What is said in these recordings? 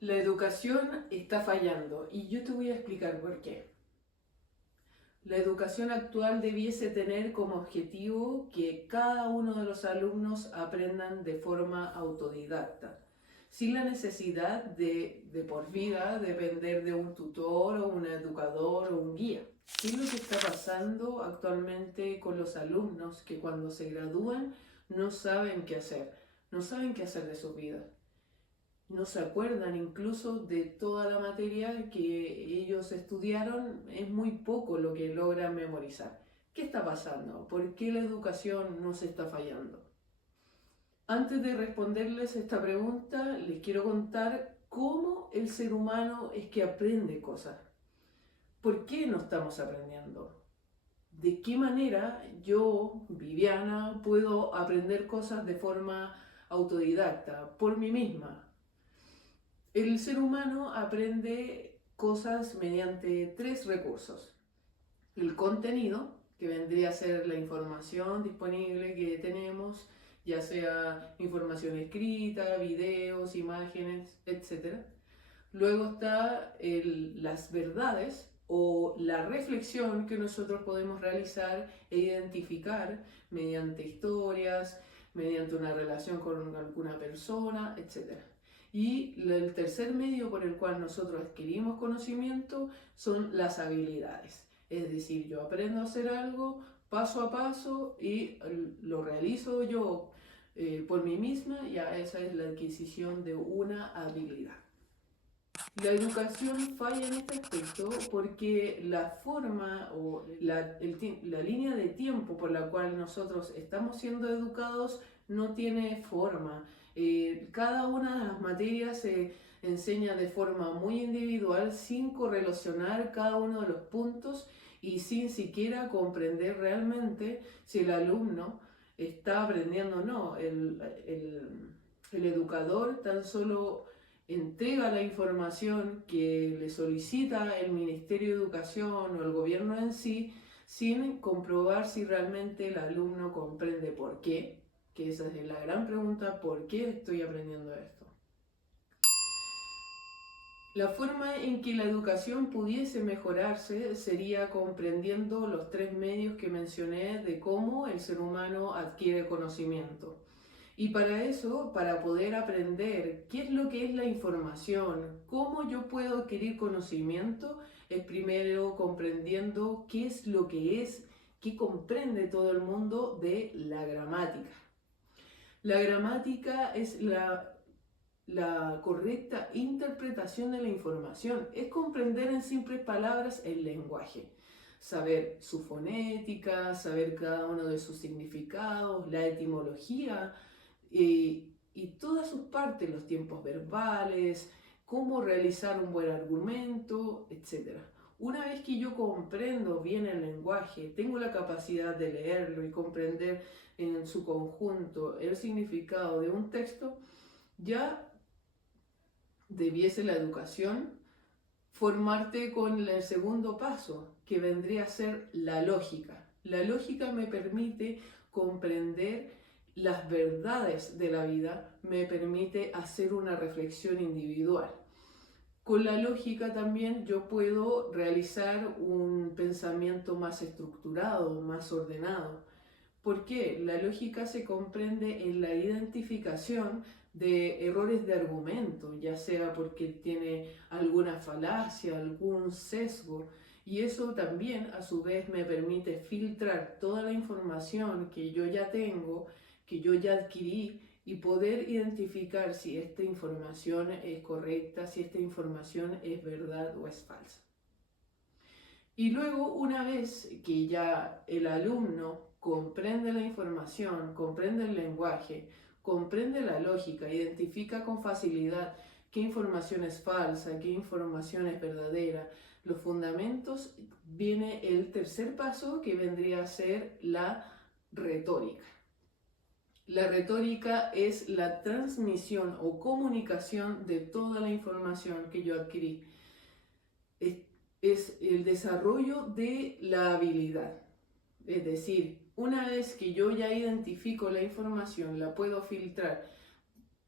La educación está fallando y yo te voy a explicar por qué. La educación actual debiese tener como objetivo que cada uno de los alumnos aprendan de forma autodidacta, sin la necesidad de por vida depender de un tutor o un educador o un guía. ¿Qué es lo que está pasando actualmente con los alumnos que cuando se gradúan no saben qué hacer? No saben qué hacer de su vida, no se acuerdan incluso de toda la materia que ellos estudiaron, es muy poco lo que logran memorizar. ¿Qué está pasando? ¿Por qué la educación nos está fallando? Antes de responderles esta pregunta, les quiero contar cómo el ser humano es que aprende cosas. ¿Por qué no estamos aprendiendo? ¿De qué manera yo, Viviana, puedo aprender cosas de forma autodidacta, por mí misma? El ser humano aprende cosas mediante tres recursos. El contenido, que vendría a ser la información disponible que tenemos, ya sea información escrita, videos, imágenes, etc. Luego está las verdades o la reflexión que nosotros podemos realizar e identificar mediante historias, mediante una relación con alguna persona, etc. Y el tercer medio por el cual nosotros adquirimos conocimiento son las habilidades. Es decir, yo aprendo a hacer algo paso a paso y lo realizo yo por mí misma, ya esa es la adquisición de una habilidad. La educación falla en este aspecto porque la forma o la línea de tiempo por la cual nosotros estamos siendo educados no tiene forma. Cada una de las materias se enseña de forma muy individual, sin correlacionar cada uno de los puntos y sin siquiera comprender realmente si el alumno está aprendiendo o no. El educador tan solo entrega la información que le solicita el Ministerio de Educación o el gobierno en sí, sin comprobar si realmente el alumno comprende por qué, que esa es la gran pregunta: ¿por qué estoy aprendiendo esto? La forma en que la educación pudiese mejorarse sería comprendiendo los tres medios que mencioné de cómo el ser humano adquiere conocimiento. Y para eso, para poder aprender qué es lo que es la información, cómo yo puedo adquirir conocimiento, es primero comprendiendo qué es lo que es, qué comprende todo el mundo de la gramática. La gramática es la correcta interpretación de la información, es comprender en simples palabras el lenguaje, saber su fonética, saber cada uno de sus significados, la etimología y todas sus partes, los tiempos verbales, cómo realizar un buen argumento, etc. Una vez que yo comprendo bien el lenguaje, tengo la capacidad de leerlo y comprender en su conjunto el significado de un texto, ya debiese la educación formarte con el segundo paso, que vendría a ser la lógica. La lógica me permite comprender las verdades de la vida, me permite hacer una reflexión individual. Con la lógica también yo puedo realizar un pensamiento más estructurado, más ordenado. ¿Por qué? La lógica se comprende en la identificación de errores de argumento, ya sea porque tiene alguna falacia, algún sesgo, y eso también a su vez me permite filtrar toda la información que yo ya tengo, que yo ya adquirí, y poder identificar si esta información es correcta, si esta información es verdad o es falsa. Y luego, una vez que ya el alumno comprende la información, comprende el lenguaje, comprende la lógica, identifica con facilidad qué información es falsa, qué información es verdadera, los fundamentos, viene el tercer paso, que vendría a ser la retórica. La retórica es la transmisión o comunicación de toda la información que yo adquirí. Es el desarrollo de la habilidad. Es decir, una vez que yo ya identifico la información, la puedo filtrar,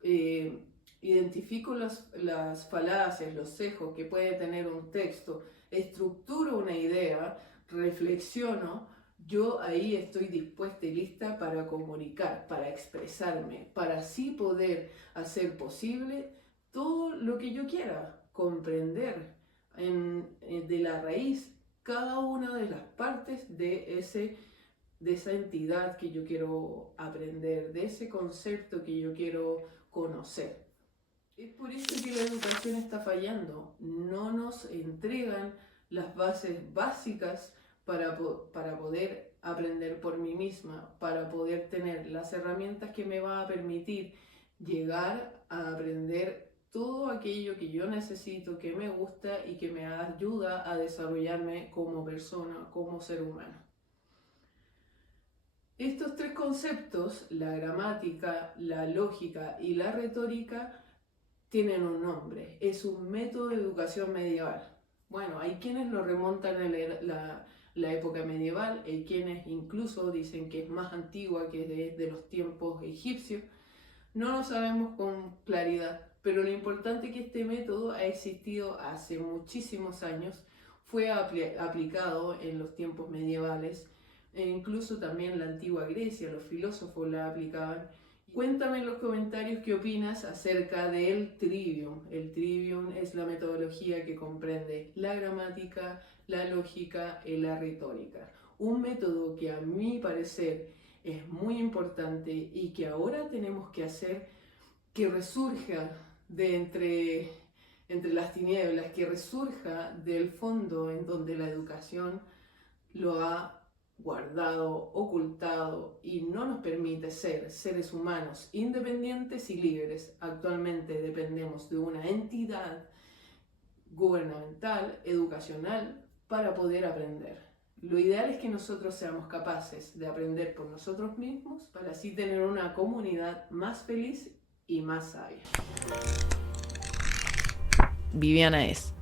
eh, identifico las falacias, los sesgos que puede tener un texto, estructuro una idea, reflexiono, yo ahí estoy dispuesta y lista para comunicar, para expresarme, para así poder hacer posible todo lo que yo quiera, comprender de la raíz cada una de las partes de esa entidad que yo quiero aprender, de ese concepto que yo quiero conocer. Es por eso que la educación está fallando. No nos entregan las bases básicas para poder aprender por mí misma, para poder tener las herramientas que me va a permitir llegar a aprender todo aquello que yo necesito, que me gusta y que me ayuda a desarrollarme como persona, como ser humano. Estos tres conceptos, la gramática, la lógica y la retórica, tienen un nombre. Es un método de educación medieval. Bueno, hay quienes lo remontan a la época medieval, hay quienes incluso dicen que es más antigua, que es de los tiempos egipcios. No lo sabemos con claridad, pero lo importante es que este método ha existido hace muchísimos años, fue aplicado en los tiempos medievales, e incluso también en la antigua Grecia, los filósofos la aplicaban. Cuéntame en los comentarios qué opinas acerca del Trivium. El Trivium es la metodología que comprende la gramática, la lógica y la retórica. Un método que a mi parecer es muy importante y que ahora tenemos que hacer que resurja de entre las tinieblas, que resurja del fondo en donde la educación lo ha guardado, ocultado y no nos permite ser seres humanos independientes y libres. Actualmente dependemos de una entidad gubernamental, educacional, para poder aprender. Lo ideal es que nosotros seamos capaces de aprender por nosotros mismos para así tener una comunidad más feliz y más sabia. Viviana es.